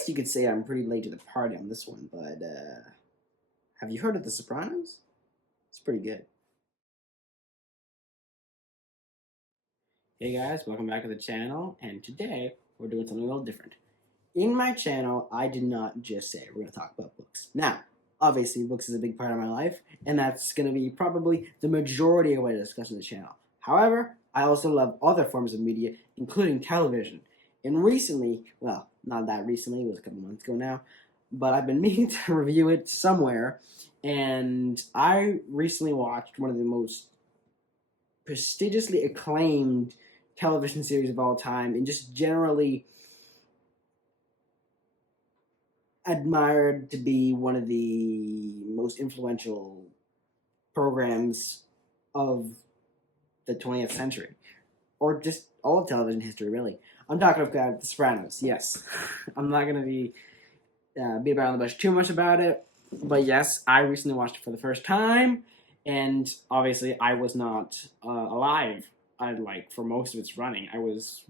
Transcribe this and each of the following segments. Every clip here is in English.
guess you could say I'm pretty late to the party on this one, but have you heard of The Sopranos? It's pretty good. Hey guys, welcome back to the channel, and today we're doing something a little different. In my channel, I did not just say we're going to talk about books. Now, obviously, books is a big part of my life, and that's going to be probably the majority of what I discuss on the channel. However, I also love other forms of media, including television. And recently, well, not that recently, it was a couple months ago now, but I've been meaning to review it somewhere, and I recently watched one of the most prestigiously acclaimed television series of all time, and just generally admired to be one of the most influential programs of the 20th century, or just all of television history, really. I'm talking about The Sopranos, yes. I'm not going to be beat around the bush too much about it, but yes, I recently watched it for the first time, and obviously I was not alive for most of its running. I was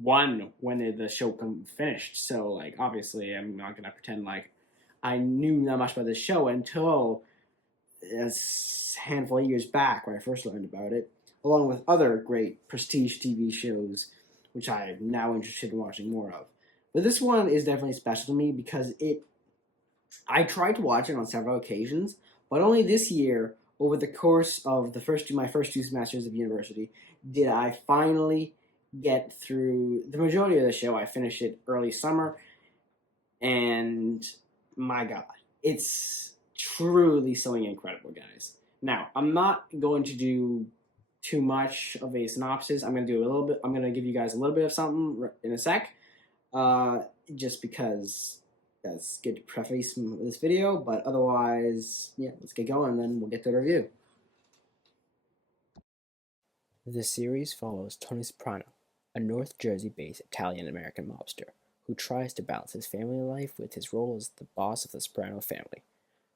one when the show finished, so like obviously I'm not gonna pretend like I knew that much about this show until a handful of years back when I first learned about it, along with other great prestige TV shows, which I'm now interested in watching more of. But this one is definitely special to me because I tried to watch it on several occasions, but only this year, over the course of my first two semesters of university, did I finally get through the majority of the show. I finished it early summer, and my God, it's truly something incredible, guys. Now, I'm not going to do too much of a synopsis. I'm going to do a little bit. I'm going to give you guys a little bit of something in a sec, just because that's good to preface this video. But otherwise, yeah, let's get going, and then we'll get to the review. The series follows Tony Soprano, a North Jersey-based Italian-American mobster who tries to balance his family life with his role as the boss of the Soprano family.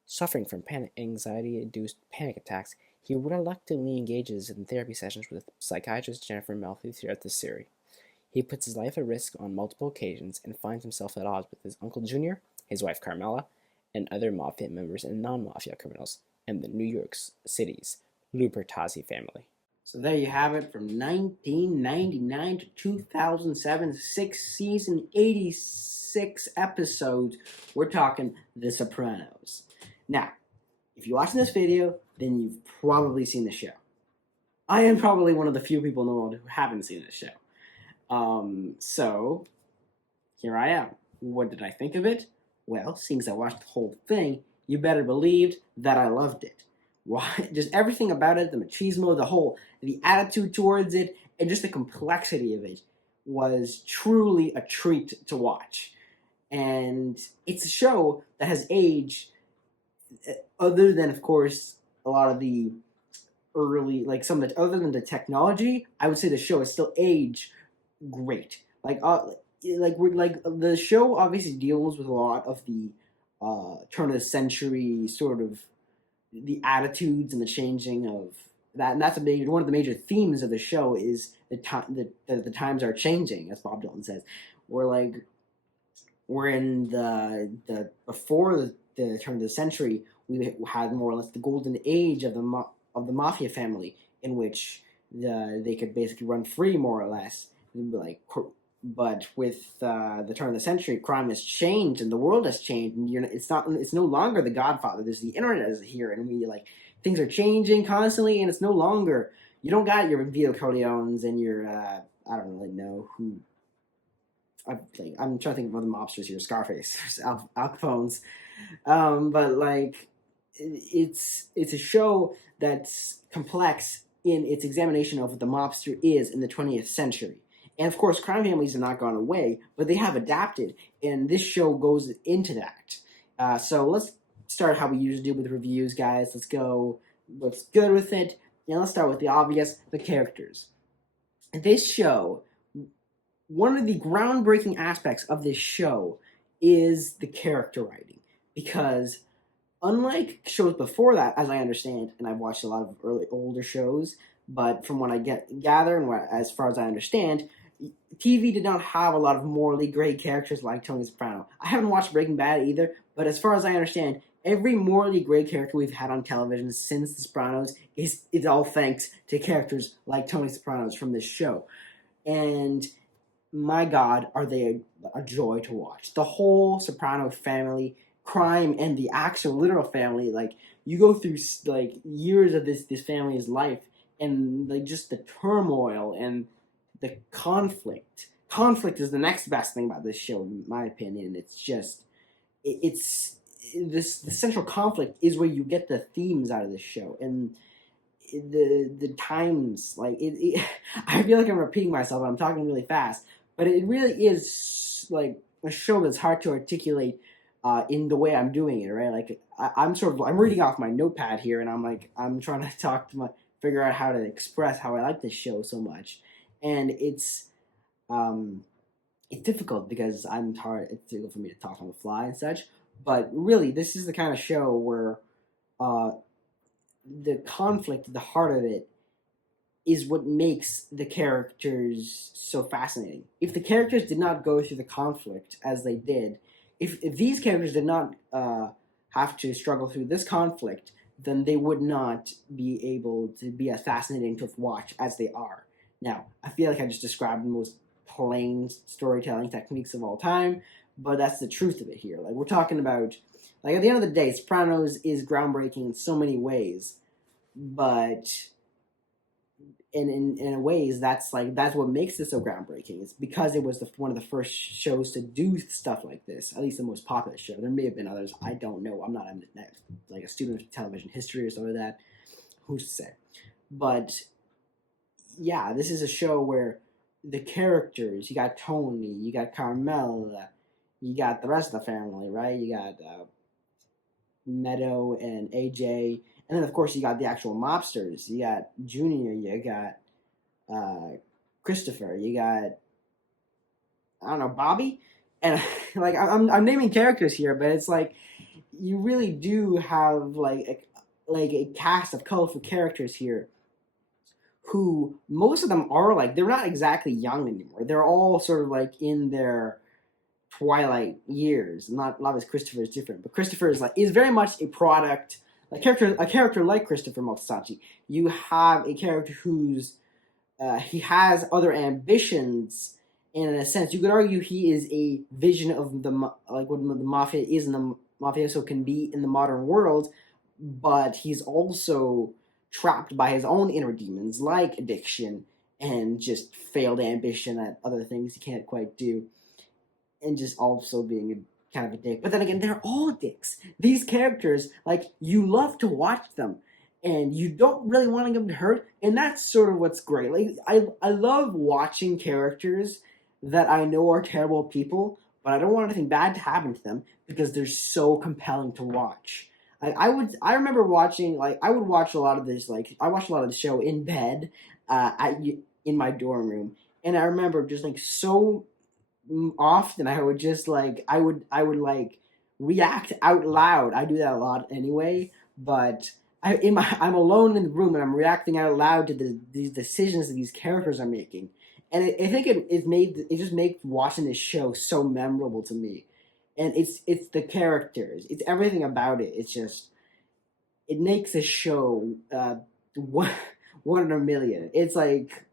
Suffering from anxiety-induced panic attacks, he reluctantly engages in therapy sessions with psychiatrist Jennifer Melfi throughout the series. He puts his life at risk on multiple occasions and finds himself at odds with his uncle Junior, his wife Carmela, and other mafia members and non-mafia criminals, and the New York City's Lupertazzi family. So there you have it, from 1999 to 2007, 6-season, 86 episodes. We're talking The Sopranos. Now, if you're watching this video, then you've probably seen the show. I am probably one of the few people in the world who haven't seen this show. So, here I am. What did I think of it? Well, seeing as I watched the whole thing, you better believe that I loved it. Why? Just everything about it, the machismo, the attitude towards it, and just the complexity of it was truly a treat to watch. And it's a show that has aged, other than, of course, a lot of the early, other than the technology, I would say the show is still aged great. The show obviously deals with a lot of the turn of the century sort of the attitudes and the changing of that, and that's one of the major themes of the show is the times are changing, as Bob Dylan says. We're in the before the turn of the century, we had more or less the golden age of the mafia family, in which they could basically run free more or less, but with the turn of the century, crime has changed and the world has changed, and it's no longer the Godfather. There's the internet is here, and things are changing constantly, and it's no longer, you don't got your Vito Corleones and your I don't really know who. I'm trying to think of other mobsters here, Scarface, Al Capone's, but it's a show that's complex in its examination of what the mobster is in the 20th century. And of course, crime families have not gone away, but they have adapted, and this show goes into that. So let's start how we usually do with reviews, guys. Let's go what's good with it, and let's start with the obvious, the characters. This show, one of the groundbreaking aspects of this show is the character writing, because unlike shows before that, as I understand, and I've watched a lot of older shows, but from what I gather and as far as I understand, TV did not have a lot of morally gray characters like Tony Soprano. I haven't watched Breaking Bad either, but as far as I understand, every morally gray character we've had on television since The Sopranos is all thanks to characters like Tony Sopranos from this show. And my God, are they a joy to watch. The whole Soprano family, crime, and the actual literal family, like, you go through, like, years of this family's life, and, like, just the turmoil and the conflict. Conflict is the next best thing about this show, in my opinion. It's just, it's, this, the central conflict is where you get the themes out of this show, and the times, like, I feel like I'm repeating myself, I'm talking really fast, but it really is like a show that's hard to articulate in the way I'm doing it, right? Like, I'm reading off my notepad here, and I'm trying to figure out how to express how I like this show so much, and um, it's difficult because it's difficult for me to talk on the fly and such. But really, this is the kind of show where uh, the conflict, the heart of it, is what makes the characters so fascinating. If the characters did not go through the conflict as they did, if these characters did not have to struggle through this conflict, then they would not be able to be as fascinating to watch as they are. Now, I feel like I just described the most plain storytelling techniques of all time, but that's the truth of it here. Like, we're talking about, like, at the end of the day, Sopranos is groundbreaking in so many ways, but in ways that's what makes it so groundbreaking. It's because it was one of the first shows to do stuff like this, at least the most popular show. There may have been others, I don't know. I'm not like a student of television history or something like that, who's to say. But yeah, this is a show where the characters, you got Tony, you got Carmela, you got the rest of the family, right? You got Meadow and AJ, and then of course you got the actual mobsters. You got Junior, you got Christopher, you got, I don't know, Bobby, and like I'm naming characters here, but it's like you really do have like a cast of colorful characters here, who most of them are like, they're not exactly young anymore. They're all sort of like in their twilight years. Not obviously Christopher is different, but Christopher is very much a product, a character like Christopher Moltisanti. You have a character who's he has other ambitions, and in a sense, you could argue he is a vision of like what the mafia is and the mafioso can be in the modern world, but he's also trapped by his own inner demons, like addiction and just failed ambition at other things he can't quite do, and just also being a kind of a dick. But then again, they're all dicks. These characters, like, you love to watch them, and you don't really want them to hurt, and that's sort of what's great. Like, I love watching characters that I know are terrible people, but I don't want anything bad to happen to them because they're so compelling to watch. I remember watching, like, I would watch a lot of this, like, I watched a lot of the show in bed, in my dorm room, and I remember just, like, so often I would just like I would like react out loud. I do that a lot anyway, but I'm alone in the room and I'm reacting out loud to these decisions that these characters are making, and I think it just makes watching this show so memorable to me, and it's the characters, it's everything about it. It's just, it makes a show one in a million. It's like,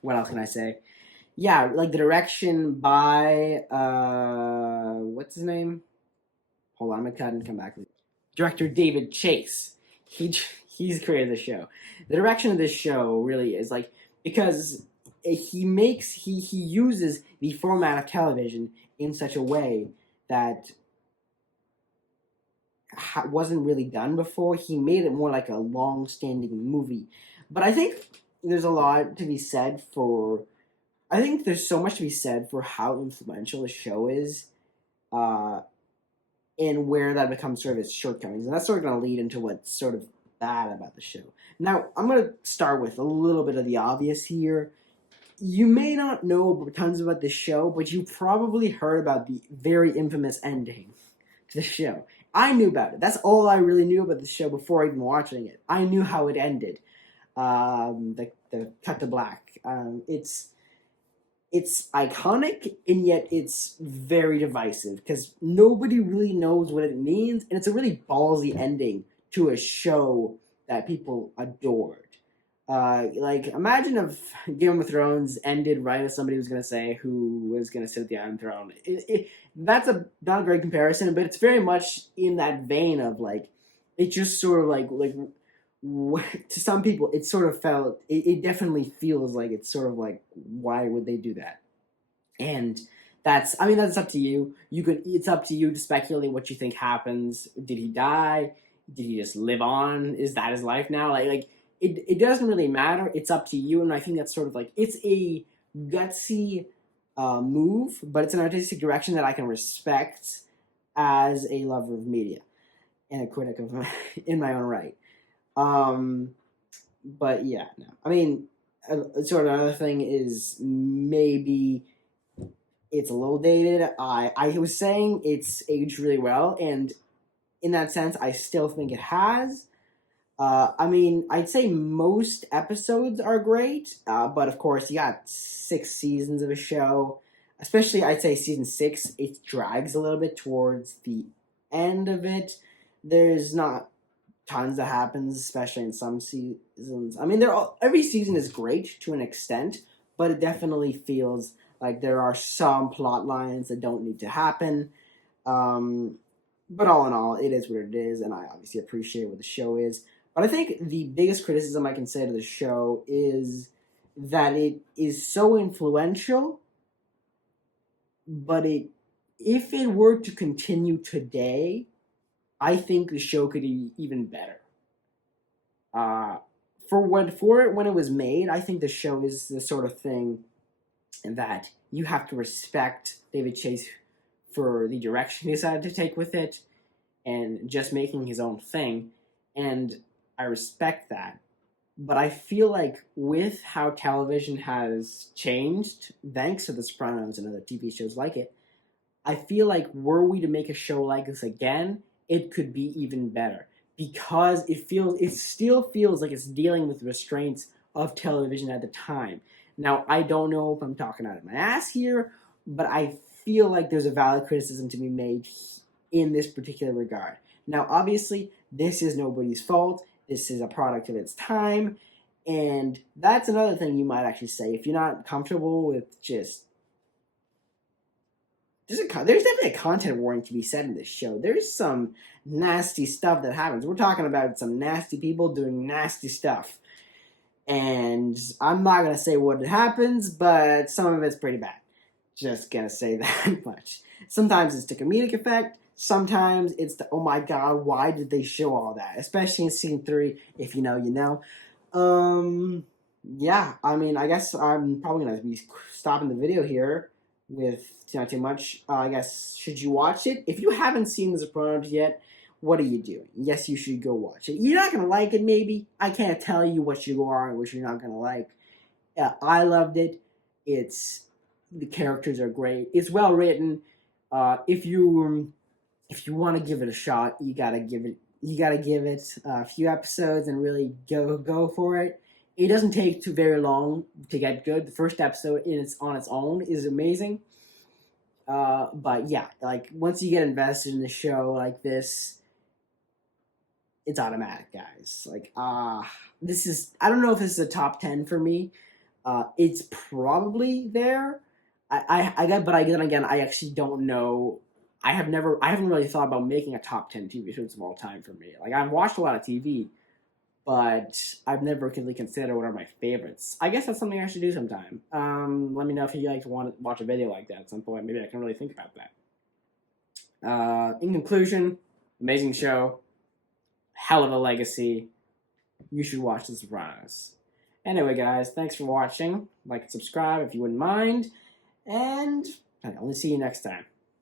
what else can I say? Yeah, like the direction by what's his name? Hold on, I'm gonna cut and come back. Director David Chase. He's created the show. The direction of this show really is like, because he uses the format of television in such a way that wasn't really done before. He made it more like a long-standing movie, but I think there's a lot to be said for. I think there's so much to be said for how influential the show is, and where that becomes sort of its shortcomings. And that's sort of going to lead into what's sort of bad about the show. Now, I'm going to start with a little bit of the obvious here. You may not know tons about this show, but you probably heard about the very infamous ending to the show. I knew about it. That's all I really knew about the show before even watching it. I knew how it ended. The cut to black. It's it's iconic and yet it's very divisive because nobody really knows what it means, and it's a really ballsy ending to a show that people adored. Like, imagine if Game of Thrones ended right as somebody was going to say who was going to sit at the Iron Throne. That's not a great comparison, but it's very much in that vein of like, it just sort of to some people, it sort of felt, it definitely feels like it's sort of like, why would they do that? And I mean, that's up to you. It's up to you to speculate what you think happens. Did he die? Did he just live on? Is that his life now? It doesn't really matter. It's up to you. And I think that's sort of like, it's a gutsy move, but it's an artistic direction that I can respect as a lover of media and a critic of in my own right. Um, but yeah, no. I mean, sort of another thing is maybe it's a little dated. I was saying it's aged really well, and in that sense, I still think it has. I mean, I'd say most episodes are great, but of course, you got 6 seasons of a show. Especially, I'd say season 6, it drags a little bit towards the end of it. There's not tons that happens, especially in some seasons. I mean, every season is great to an extent, but it definitely feels like there are some plot lines that don't need to happen. Um, but all in all, it is what it is, and I obviously appreciate what the show is. But I think the biggest criticism I can say to the show is that it is so influential, but if it were to continue today, I think the show could be even better. Uh, for it when it was made, I think the show is the sort of thing that you have to respect David Chase for the direction he decided to take with it and just making his own thing. And I respect that. But I feel like with how television has changed, thanks to The Sopranos and other TV shows like it, I feel like were we to make a show like this again, it could be even better because it still feels like it's dealing with restraints of television at the time. Now, I don't know if I'm talking out of my ass here, but I feel like there's a valid criticism to be made in this particular regard. Now, obviously, this is nobody's fault. This is a product of its time, and that's another thing you might actually say if you're not comfortable with just there's definitely a content warning to be said in this show. There's some nasty stuff that happens. We're talking about some nasty people doing nasty stuff. And I'm not going to say what happens, but some of it's pretty bad. Just going to say that much. Sometimes it's the comedic effect. Sometimes it's the, oh my god, why did they show all that? Especially in season 3, if you know, you know. Yeah, I mean, I guess I'm probably going to be stopping the video here with not too much. I guess, should you watch it? If you haven't seen The Sopranos yet, what are you doing? Yes, you should go watch it. You're not going to like it, maybe. I can't tell you what you are and what you're not going to like. I loved it. The characters are great. It's well written. If you want to give it a shot, you gotta give it a few episodes and really go for it. It doesn't take too very long to get good. The first episode on its own is amazing. But yeah, like once you get invested in the show like this, it's automatic, guys. Like this is, I don't know if this is a top 10 for me. It's probably there. Then again, I actually don't know. I haven't really thought about making a top 10 TV shows of all time for me. Like I've watched a lot of TV, but I've never really considered what are my favorites. I guess that's something I should do sometime. Let me know if you guys want to watch a video like that at some point. Maybe I can really think about that. In conclusion, amazing show, hell of a legacy. You should watch The Sopranos. Anyway, guys, thanks for watching. Like and subscribe if you wouldn't mind. And I'll see you next time.